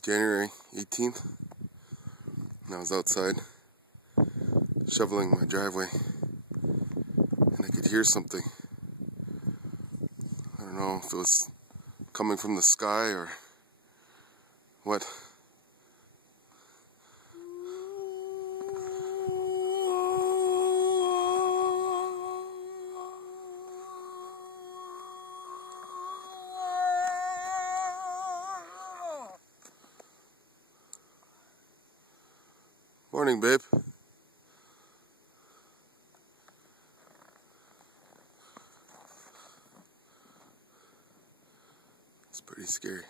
It's January 18th, and I was outside shoveling my driveway, and I could hear something. I don't know if it was coming from the sky or what. Morning, babe. It's pretty scary.